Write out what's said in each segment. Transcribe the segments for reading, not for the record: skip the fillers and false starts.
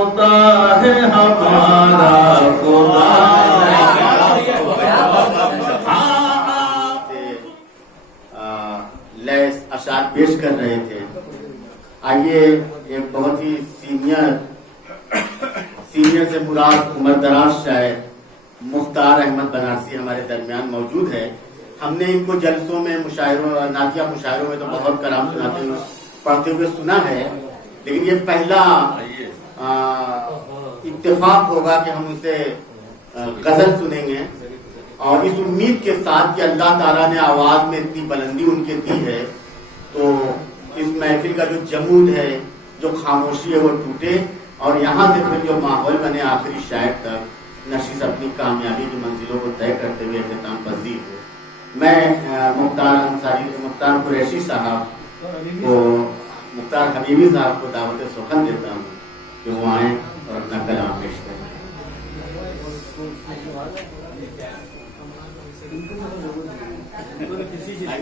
ہوتا ہے ہمارا خدا. لیس اشعار پیش کر رہے تھے. آئیے ایک بہت ہی سینئر سے مراد عمر دراز شاعر مختار احمد بنارسی ہمارے درمیان موجود ہے. ہم نے ان کو جلسوں میں مشاعروں نعتیہ مشاعروں میں تو بہت کلام سناتے ہوئے پڑھتے ہوئے سنا ہے، لیکن یہ پہلا اتفاق ہوگا کہ ہم ان سے غزل سنیں گے، اور اس امید کے ساتھ کہ اللہ تعالیٰ نے آواز میں اتنی بلندی ان کے دی ہے تو اس محفل کا جو جمود ہے، جو خاموشی ہے وہ ٹوٹے، اور یہاں سے پھر جو ماحول بنے آخری شاعر تک نشیز اپنی کامیابی کی منزلوں کو طے کرتے ہوئے اختتام پذیر ہو. میں مختار قریشی صاحب کو، مختار حبیبی صاحب کو دعوت سخن دیتا ہوں کہ وہ آئیں اور اپنا کلام پیش کریں.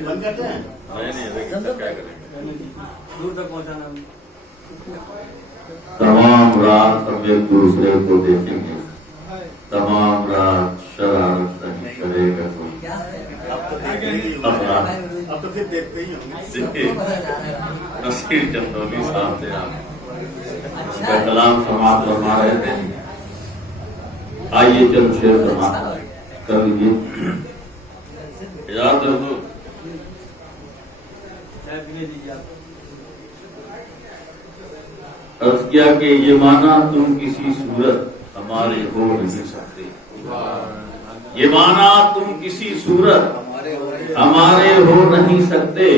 بند کرتے ہیں دور تک پہنچانا. تمام رات ہم ایک دوسرے کو دیکھیں گے، تمام رات شرارت نہیں کرے گا کوئی. اب تو پھر دیکھتے ہی ہوں. نصیر چندولی صاحب سے آپ اس کا کلام سماعت فرما رہے تھے. آئیے چند شعر سماعت کر لیجیے. یاد رکھو عرض کیا کہ یہ مانا تم کسی صورت ہمارے ہو نہیں سکتے، یہ مانا تم کسی صورت ہمارے ہو نہیں سکتے،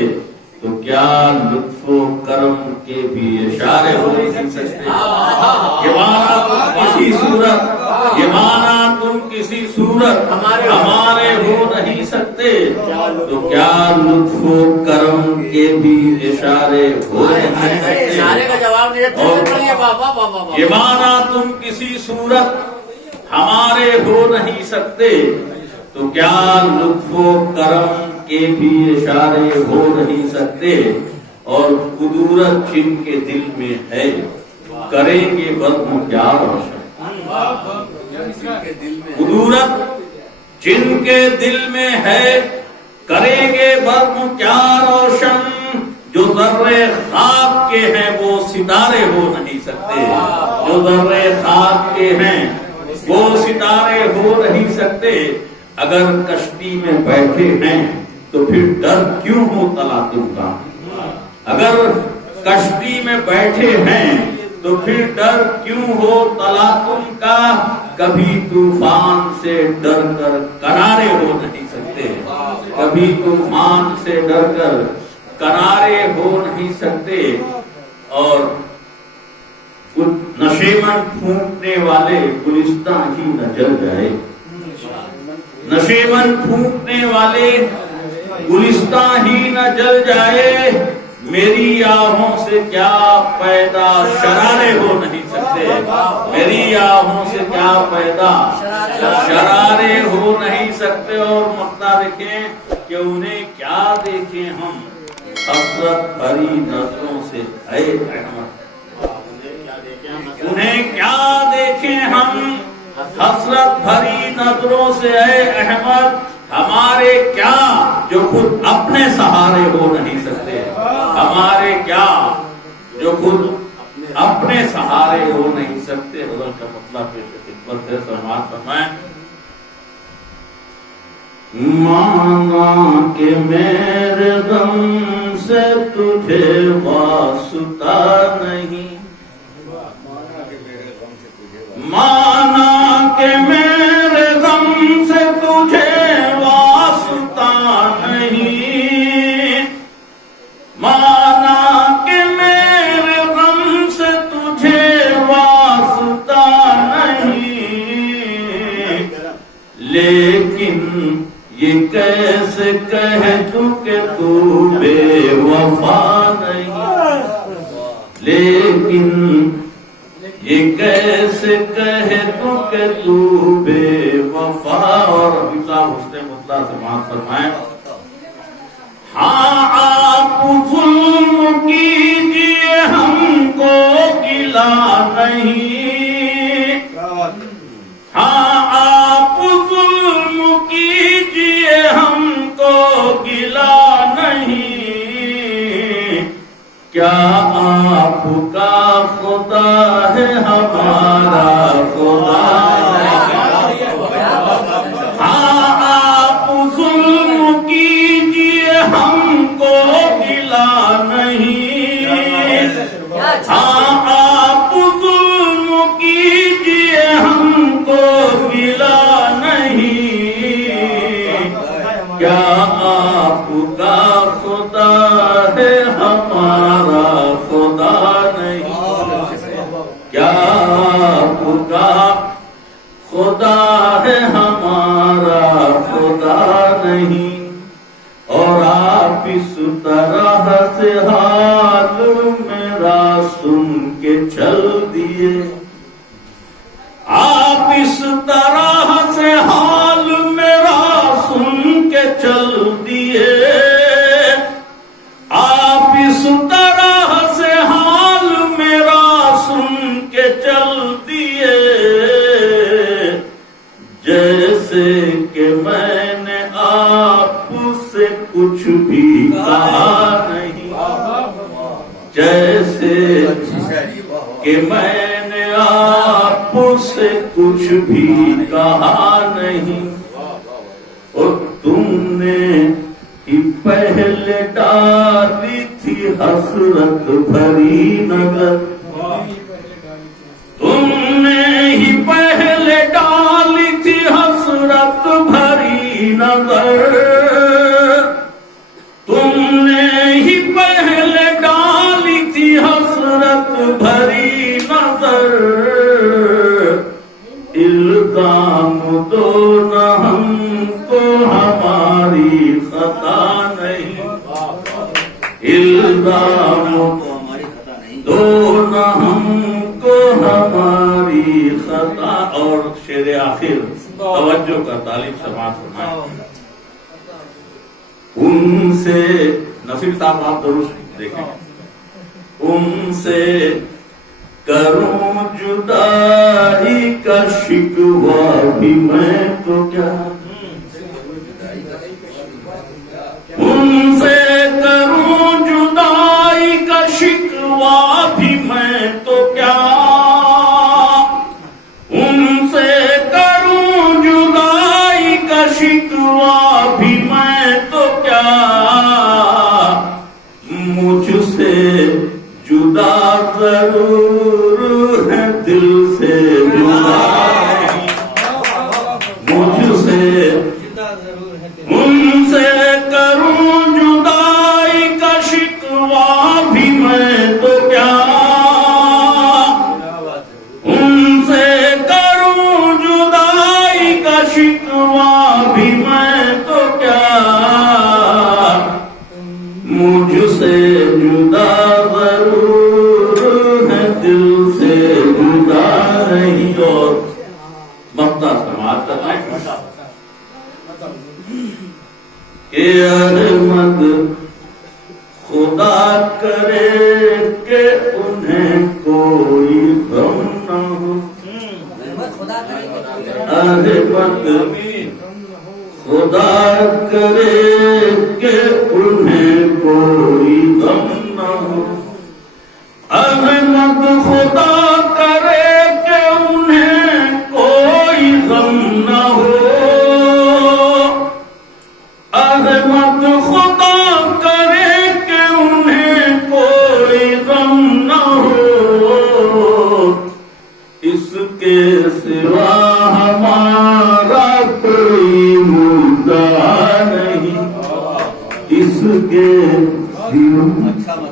تو کیا لطف و کرم کے بھی اشارے ہو نہیں سکتے. یہ مانا تم کسی صورت، یہ مانا تم کسی صورت ہمارے ہو نہیں سکتے، تو کیا لطف و کرم کے بھی اشارے ہو نہیں سکتے. یہ مانا تم کسی صورت ہمارے ہو نہیں سکتے، تو کیا لطف و کرم کے بھی اشارے ہو نہیں سکتے، اور قدرت جن کے دل میں ہے کریں گے بزم کیا روشن. قدرت جن کے دل میں ہے کریں گے بزم کیا روشن، جو ذرے خواب کے ہیں وہ ستارے ہو نہیں سکتے، جو ذرے خواب کے ہیں وہ ستارے ہو نہیں سکتے. اگر کشتی میں بیٹھے ہیں تو پھر ڈر کیوں ہو تلاتم کا، اگر کشتی میں بیٹھے ہیں تو پھر ڈر کیوں ہو تلاتم کا. کبھی طوفان سے ڈر کر کنارے ہو نہیں سکتے، کبھی طوفان سے ڈر کر کنارے ہو نہیں سکتے. اور نشیمن پھونکنے والے گلستان ہی نہ جل جائے، نشیمن پھونکنے والے گلستان ہی نہ جل جائے. میری آہوں سے کیا پیدا شرارے ہو نہیں سکتے، میری آہوں سے کیا پیدا شرارے ہو نہیں سکتے. اور مقطع دیکھیں کہ انہیں کیا دیکھیں ہم حسرت بھری نظروں سے اے احمد، انہیں کیا دیکھیں ہم حسرت بھری نظروں سے اے احمد. ہمارے کیا جو خود اپنے سہارے ہو نہیں سکتے، ہمارے کیا جو خود اپنے سہارے ہو نہیں سکتے. غزل کا مطلب خدمت ہے، سماعت فرمائیں. مانا کہ میرے غم سے تجھے واسطہ نہیں، مانا کہ میرے غم سے تجھے واسطہ نہیں، مانا کہ میرے غم سے تجھے واسطہ نہیں، لیکن یہ کیسے کہہ دوں کہ تو بے وفا نہیں، لیکن یہ کیسے کہہ دوں کہ تو بے وفا. اور ابھی صاحب حسن مطلع سے بات فرمائیں. ہاں آپ ظلم کیجیے ہم کو گلہ نہیں، آپ کا خدا ہے ہمارا خدا ہاں آپ ظلم کیجیے ہم کو گلا نہیں ہاں آپ ظلم کیجیے ہم کو گلا نہیں کیا آپ کا خدا ہے ہمارا خدا نہیں کیا آپ کا خدا ہے ہمارا خدا نہیں اور آپ اس طرح سے حال میرا سن کے چل دیے آپ اس طرح سے حال میرا سن کے چل دیے آپ اس طرح سے حال میرا سن کے چل دیے جیسے کہ میں نے آپ سے کچھ بھی کہا نہیں جیسے کہ میں نے آپ سے کچھ بھی کہا نہیں اور تم نے ہی پہلے ڈالی تھی حسرت بھری نظر تم نے ہی پہلے ڈالی تھی حسرت بھری نظر تم نے ہی پہلے ڈالی تھی حسرت بھری نظر الزام دو نہ ہم کو ہماری خطا نہیں الزام دو نہ ہم کو ہماری خطا اور شعر آخر توجہ کا طالب سماعت فرمائیں ان سے نصیر صاحب آپ ضرور دیکھیں ان سے کروں جدائی کا شکوہ بھی میں تو کیا ان سے کروں جدائی کا شکوہ بھی میں تو کیا ان سے کروں جدائی کا شکوہ بھی میں تو کیا مجھ سے جدا ضرور ہے دل سے جدا مجھ سے ان سے کروں جدائی کا شکوہ بھی میں تو کیا ان سے کروں جدائی کا شکوہ بھی میں تو کیا مجھ سے جدا ضرور ہے دل سے جدا نہیں اور مقطع سماعت کرنا ہے کہ احمد خدا کرے کہ انہیں کوئی غم نہ ہو احمد خدا کرے کہ انہیں کوئی غم نہ ہو احمد خدا کرے کہ انہیں کوئی غم نہ ہو احمد خدا کرے کہ انہیں کوئی غم نہ ہو اس کے سوا ہمارا کوئی مدعا نہیں اس کے سوا